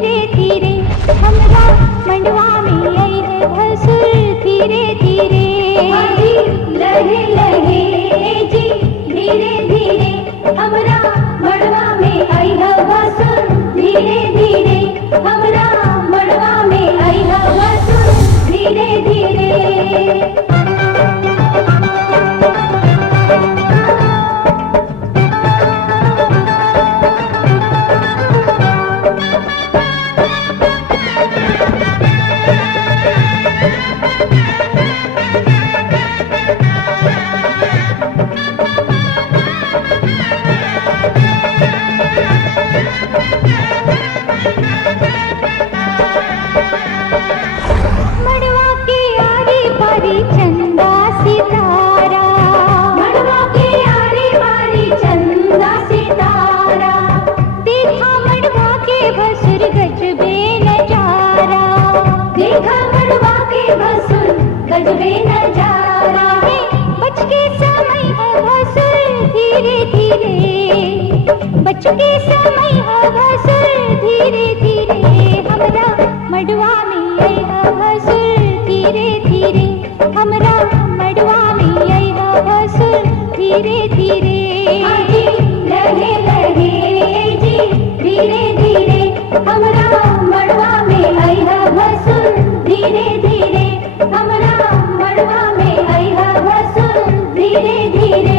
धीरे धीरे हमरा मंडवा में आई है भसुर धीरे धीरे। लहे लहे जी धीरे धीरे हमरा मड़वा में आई है भसुर धीरे धीरे हमरा मड़वा में आई है भसुर धीरे धीरे। मड़वा के आरी पारी चंदा सितारा, मड़वा के आरी बारी चंदा सितारा, देखा मड़वा के भसुर गजबे नजारा। देखा मड़वा के भसुर गजबे नजारा। बच के समय है भसुर धीरे धीरे, बच के समय है भसुर धीरे धीरे हमरा मड़वा में आई है भसुर धीरे धीरे हमरा मड़वा में आई है भसुर धीरे धीरे। लहे लहे जी धीरे धीरे हमरा मड़वा में आई है भसुर धीरे धीरे हमरा मड़वा में आई है भसुर धीरे धीरे।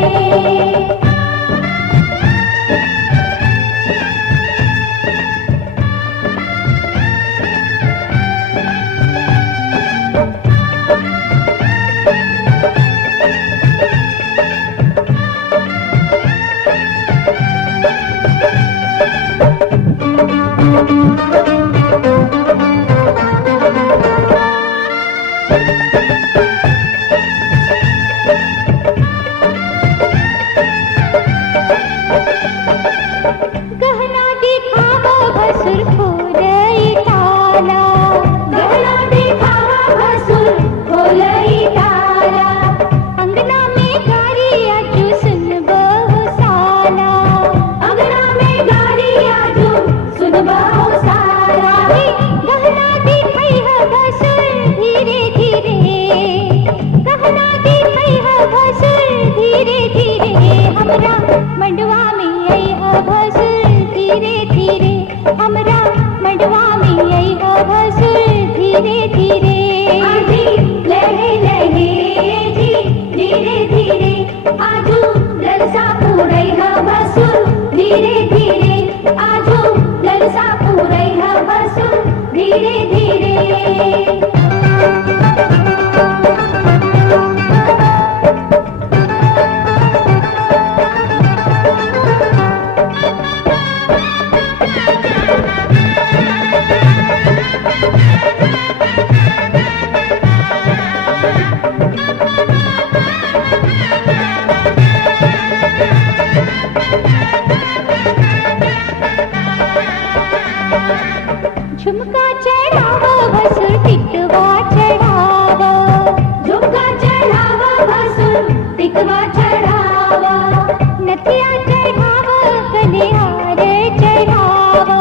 गहना दिखावा भसुर खोलई ताला, गहना दिखावा भसुर खोलई ताला, अंगना में गारी आजू सुनबो साला। अंगना में गारी आजू सुनबो साला। गहना दिखाई है भसुर धीरे धीरे, गहना दिखाई है भसुर धीरे धीरे हमरा मंडवा में आई है भसुर धीरे धीरे हमरा मंडवा में आई है भसुर धीरे धीरे। लहे लहे जी धीरे धीरे आजू ललसा पूरई है भसुर धीरे धीरे आजू ललसा पूरई है भसुर धीरे धीरे। झुमका चढ़ावा भसुर टिकवा चढ़ावा, झुमका चढ़ावा भसुर टिकवा चढ़ावा, नथिया चढ़ावा गले हार चढ़ावा।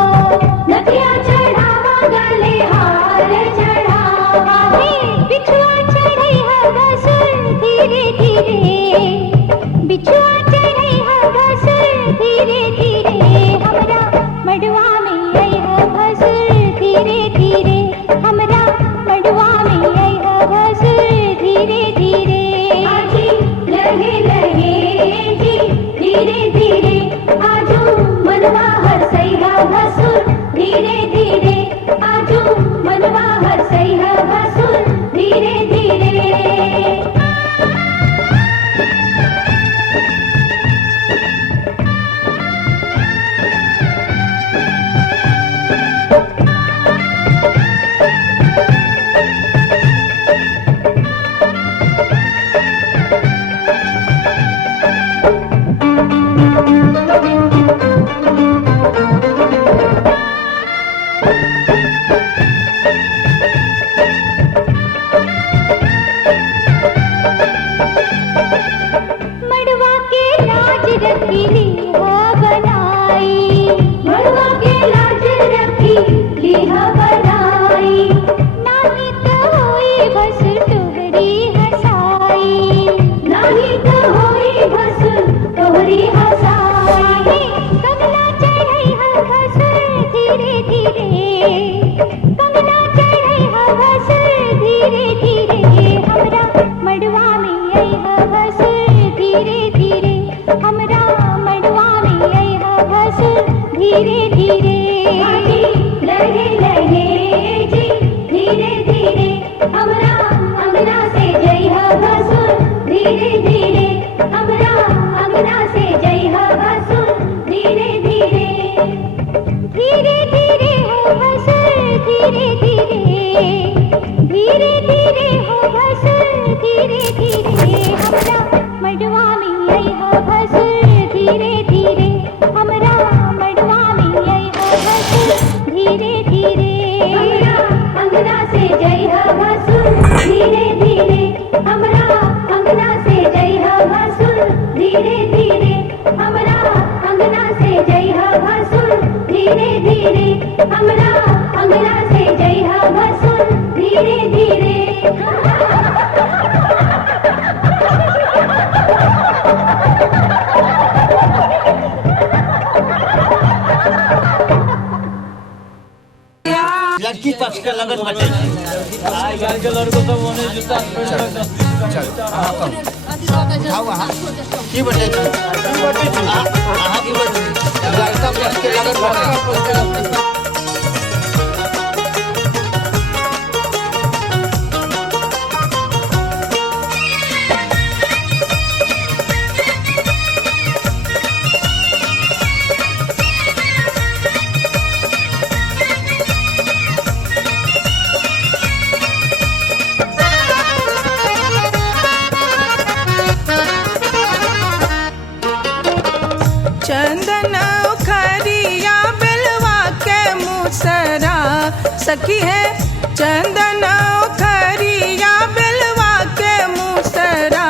नथिया चढ़ावा गले हार चढ़ावा। बिछुआ चढ़ई है भसुर धीरे धीरे, बिछुआ चढ़ई है भसुर धीरे धीरे हमरा मड़वा में आई है भसुर धीरे धीरे हमरा मड़वा में आई है भसुर धीरे धीरे। लहे लहे लागत बाटे। आजकल के लड़को सब ओने जूता चल हाँ कम उठाओ हाँ की बटे हाँ की बटे लड़का बस के लागत बाटे। चंदन उखरिया बेलवा के मुसरा सखी है चंदन उखरिया बेलवा के मुसरा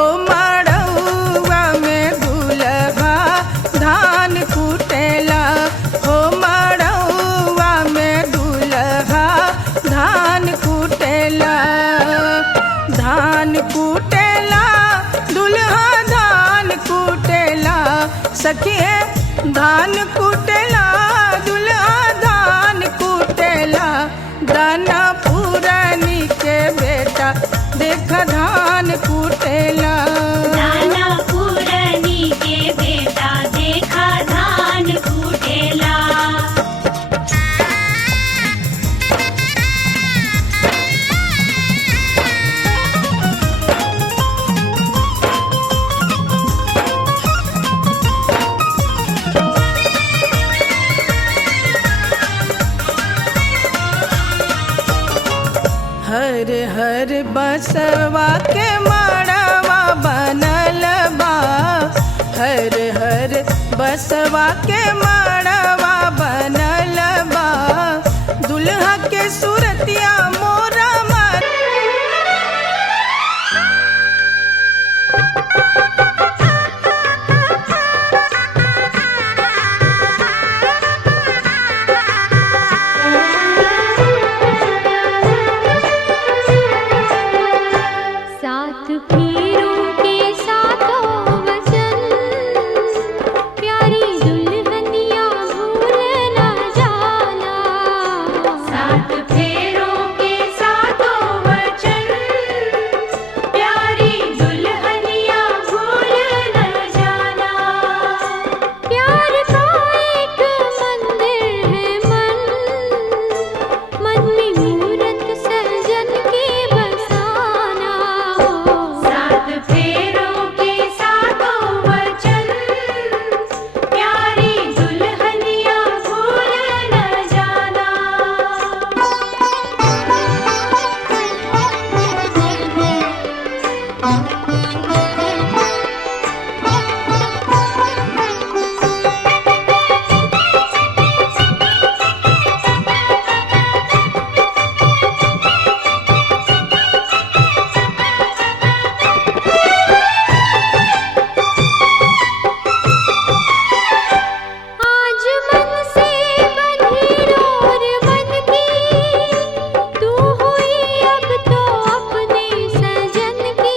ओ मड़उआ में दुल्हा धान कुटेला ओ मड़उआ में दुल्हा धान कुटेला धान कुटेला दुल्हा धान कुटेला सखी है धान कुटेला दुल्हा धान कुटेला दाना पुरानी के बेटा देख धान कुटेला नाना पुरनी के बेटा देखा धान कुटेला। हर हर बसवा के माड़वा बनल बा हर हर बसवा के माड़वा बनल बा दुल्हा के सूरतिया मोरा मर सात फेरों के सातों वचन प्यारी दुल्हनिया भूल न जाना। सात फेरों के सातों वचन प्यारी दुल्हनिया भूल न जाना। प्यार का एक मंदिर है मन में मूरत सजन के बसाना। सात फेरों के सातों वचन प्यारी दुल्हनिया भूल न जाना। आज मन से बंधी डोर मन की तू हुई अब तो अपने सजन की।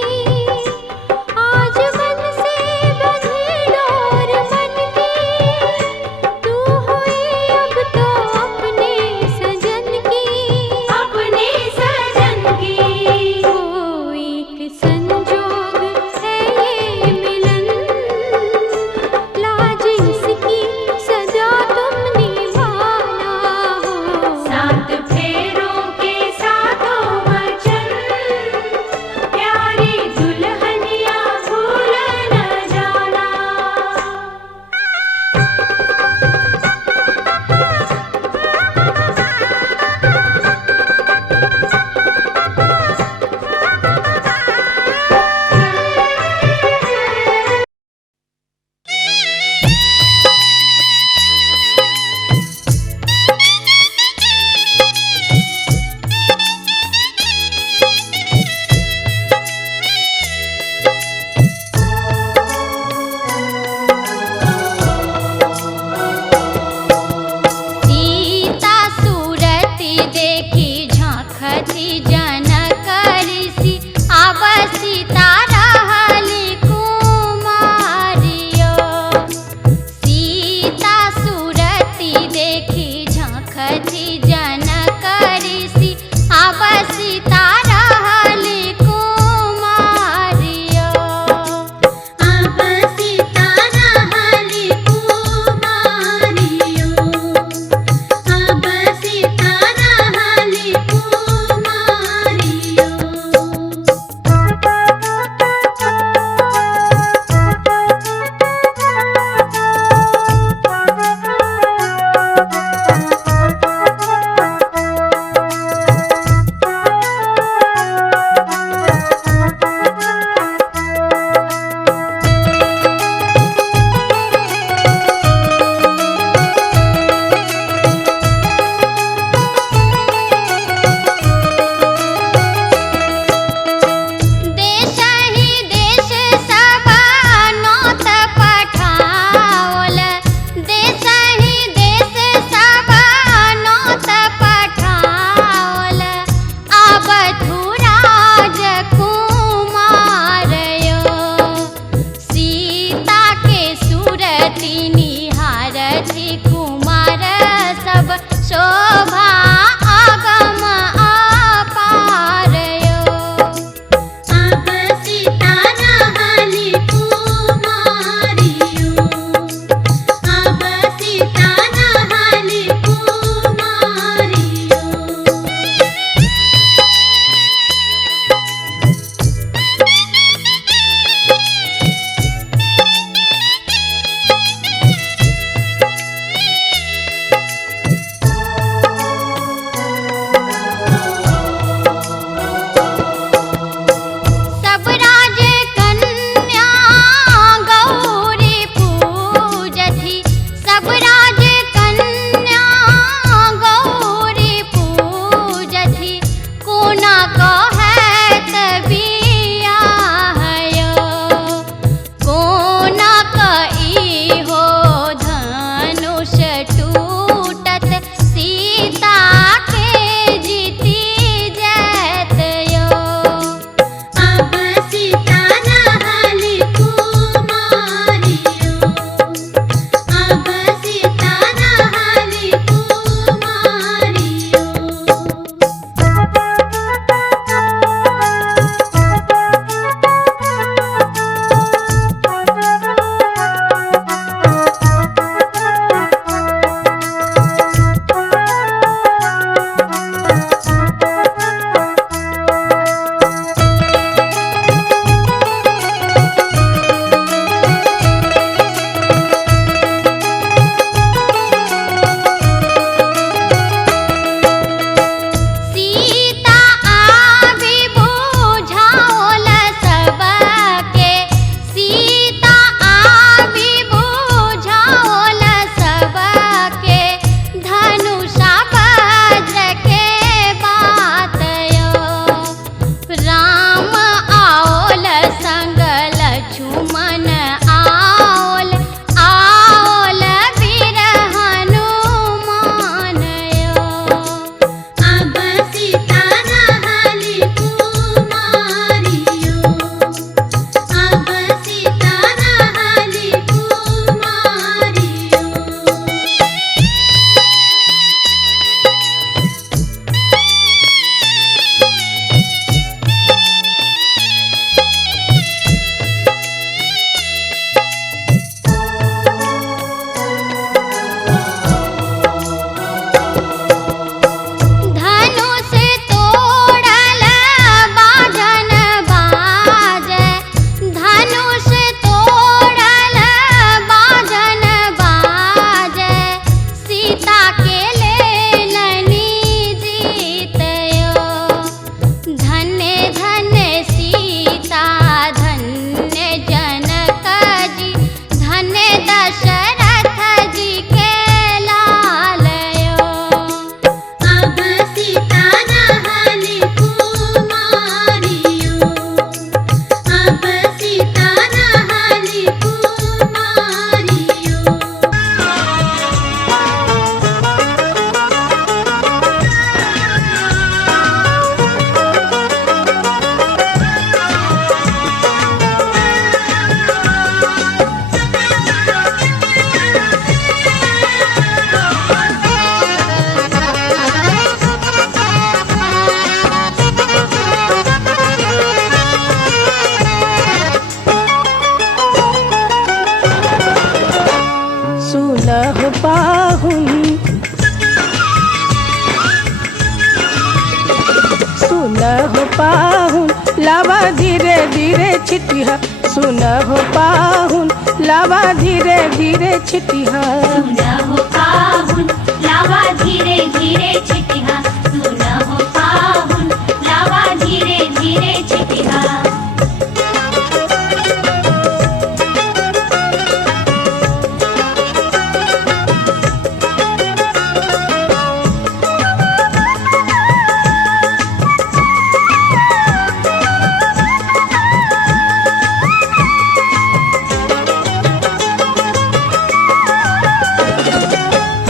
धीरे धीरे छिटिया सुन हो पाहुन लावा धीरे धीरे छिटिया सुना हो पाहुन लावा धीरे धीरे छिटिया सुना हो पाहुन लावा धीरे धीरे छिटिया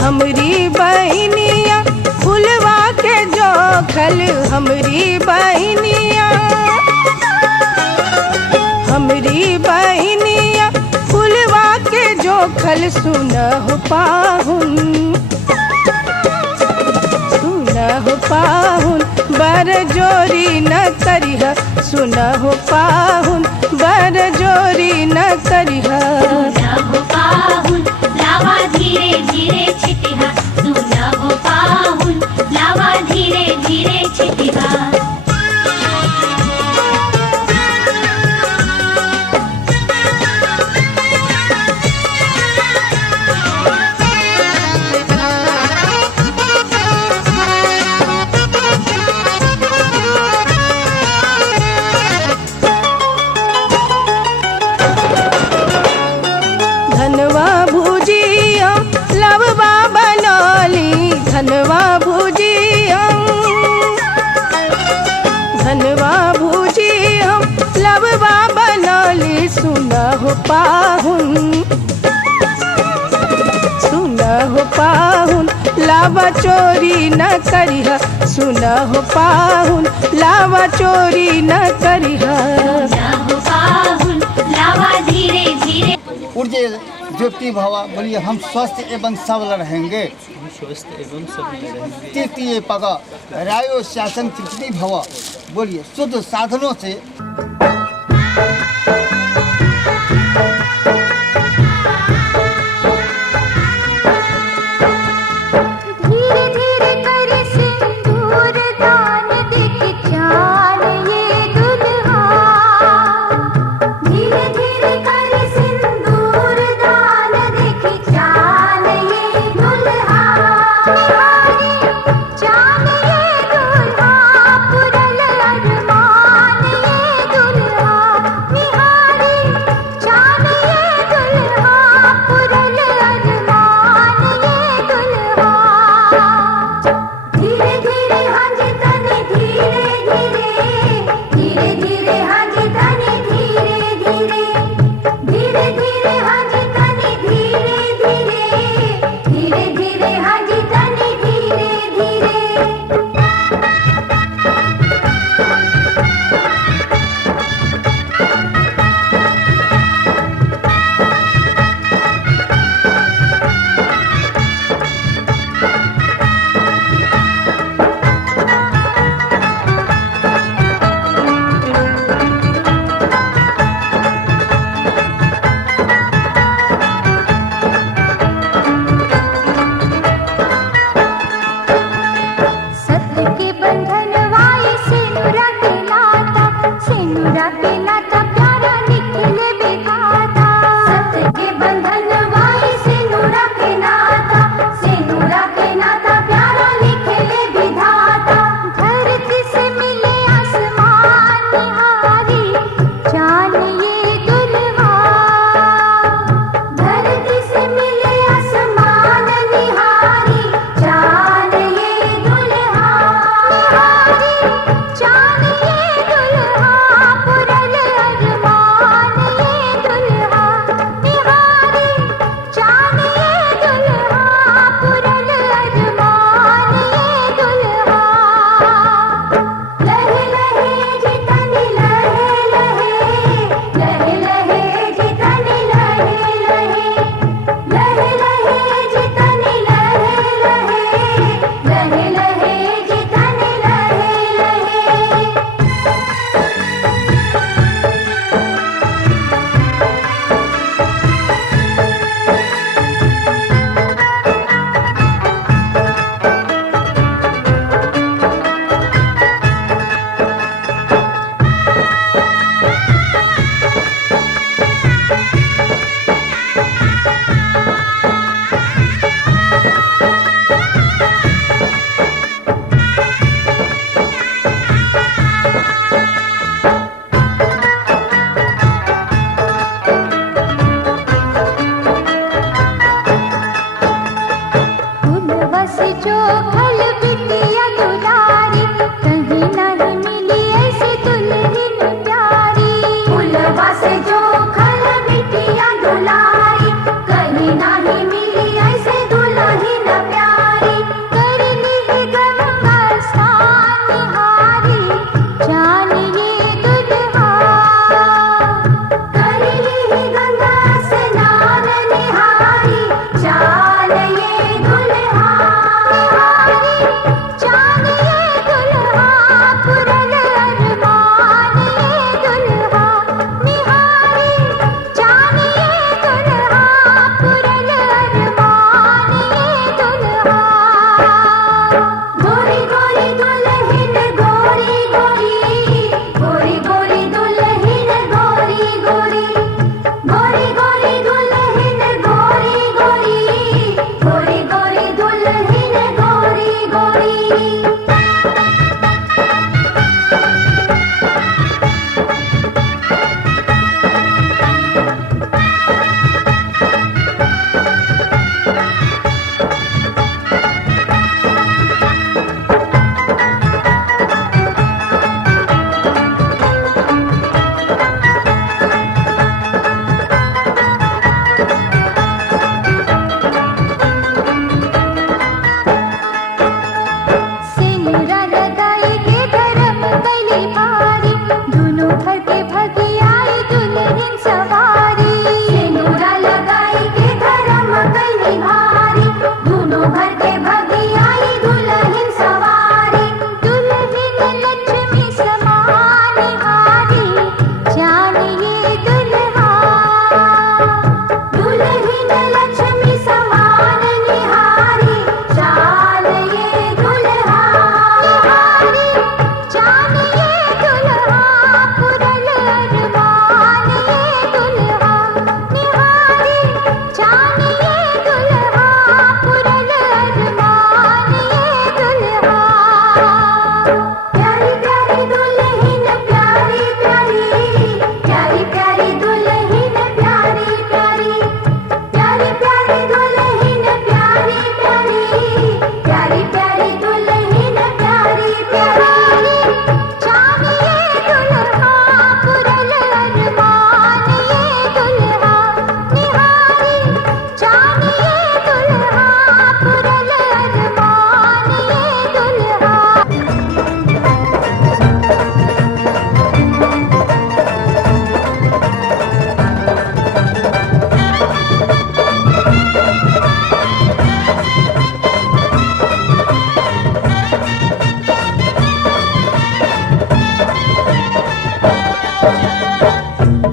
हमरी बहनिया फुलवा के जोखल हमरी बहनिया फुलवा के जोखल सुन हो पाहुन बर जोरी न करिह सुन हो पाहुन बर जोरी न करिह सुना हो पाहुन लावा धीरे धीरे छिटिया सुना हो पाहुन लावा धीरे धीरे छिटिया धनवा भुजिया लववा बनौली धनवा भुजिया लववा बनौली सुन हो पाहुन लावा चोरी न करिह सुन हो पाहुन लावा चोरी न करिह सुना हो पाहुन लावा धीरे धीरे ऊर्जे ज्योति भवा बोलिए हम स्वस्थ एवं सबल रहेंगे। स्वस्थ एवं सबल रहेंगे। तृतीय पग रायो शासन तृप्ति भव बोलिए शुद्ध साधनों से धीरे धीरे कर सिंदूर दान देख जान ये दुल्हा धीरे धीरे कर सिंदूर दान देख जान ये दुल्हा निहारी जान ये दुल्हा पुरल अरमान ये दुल्हा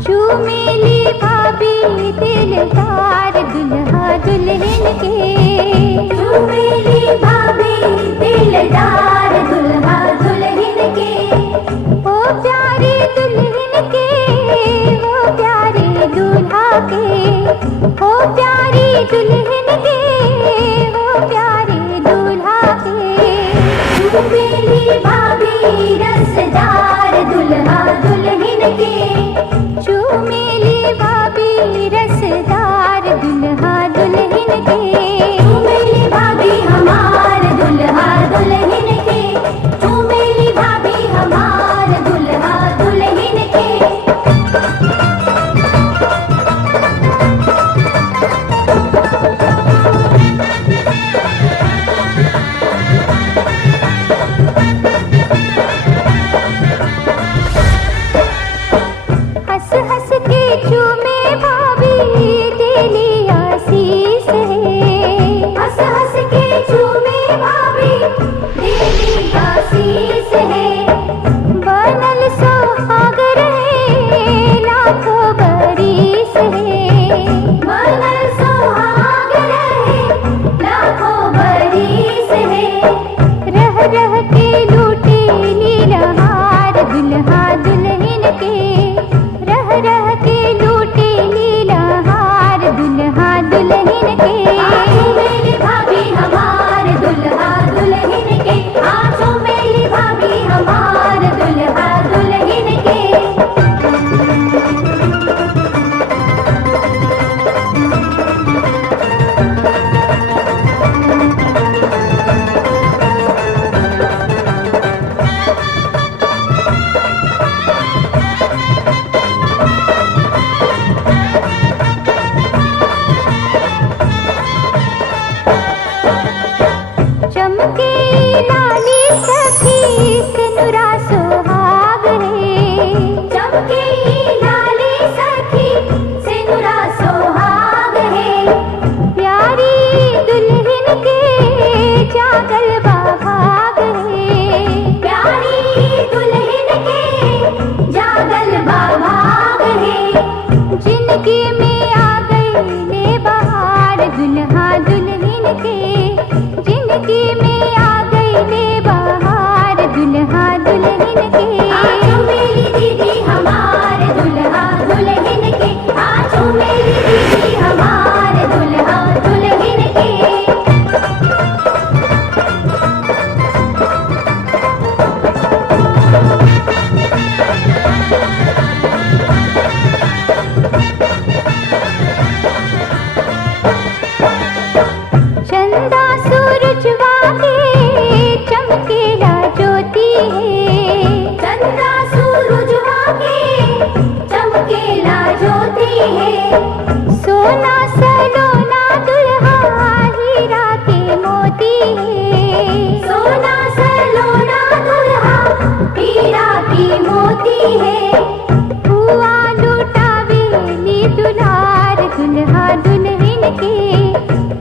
चूमेली भाभी दिलदार दुल्हा दुल्हन के, चूमेली भाभी दिलदार दुल्हा दुल्हन के, ओ प्यारे दुल्हन के, ओ प्यारे दूल्हा के, ओ प्यारी दुल्हन के, ओ प्यारे दूल्हा के। चूमेली भाभी रसदार दुल्हा दुल्हन के, चूमेली भाभी रसदार दुल्हा दुल्हन के, चूमेली भाभी हमार दुल्हा दुल्हन के, चूमेली भाभी हमार दुल्हा दुल्हन के। हंस हंस के चूमे भाभी तेरी आशीष है, हंस हंस के चूमे भाभी तेरी आशीष है, बनल सुहाग रहे लाखों बरिस है, मनल सुहाग रहे लाखों बरिस है, रह रह के लूटे लीलहार दुल्हा दुल्हन के, रह रह के लूटे लीलहार दुल्हा दुल्हन के। चूमेली भाभी हमार दुल्हा दुल्हन के, चूमेली भाभी हमार दुल्हा दुल्हन के। चमके लाली सखी सिनुरा सुहाग है, चमके लाली सखी सिनुरा सोहाग है, प्यारी दुल्हन के जागल बाभाग है, प्यारी दुल्हन के जागल बाभाग है, जिंदगी में आ गई ले बहार दुल्हा दुल्हन के, जिंदगी में आ गई ले बहार दुल्हा दुल्हन के। चूमेली दीदी हमार दुल्हा दुल्हन के, चूमेली दीदी हमार दुल्हा दुल्हन के। चंदा सूरजवा के चमकेला ज्योति है, चंदा सूरजवा के चमकेला ज्योति है, सोना सलोना दुल्हा हीरा के मोती है, सोना सलोना दुल्हा हीरा की मोती है, हुआ लुटावेली दुलार दुल्हा दुल्हन के,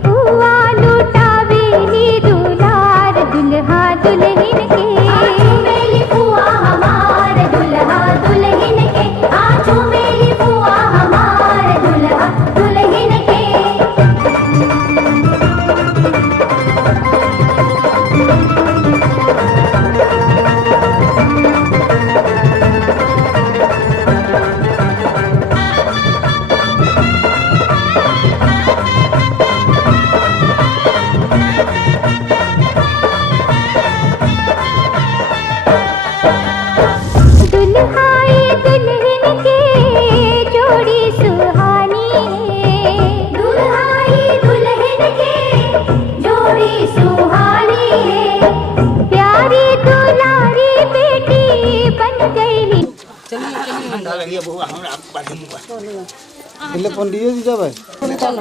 हुआ लुटावेली दुलार दुल्हा दुल्हन के। चूमेली फुआ हमार दुल्हा दुल्हन के, चूमेली फुआ हमार दुल्हा दुल्हन के। दुल्हाई दुल्हन के जोड़ी सुहानी है, दुल्हाई दुल्हन के जोड़ी सुहानी है, प्यारी दुलारी बेटी बन गई। ठंडा लगी बउआ हमरा बाटे मुआ એટલે પંડીએ જ જવાય चलो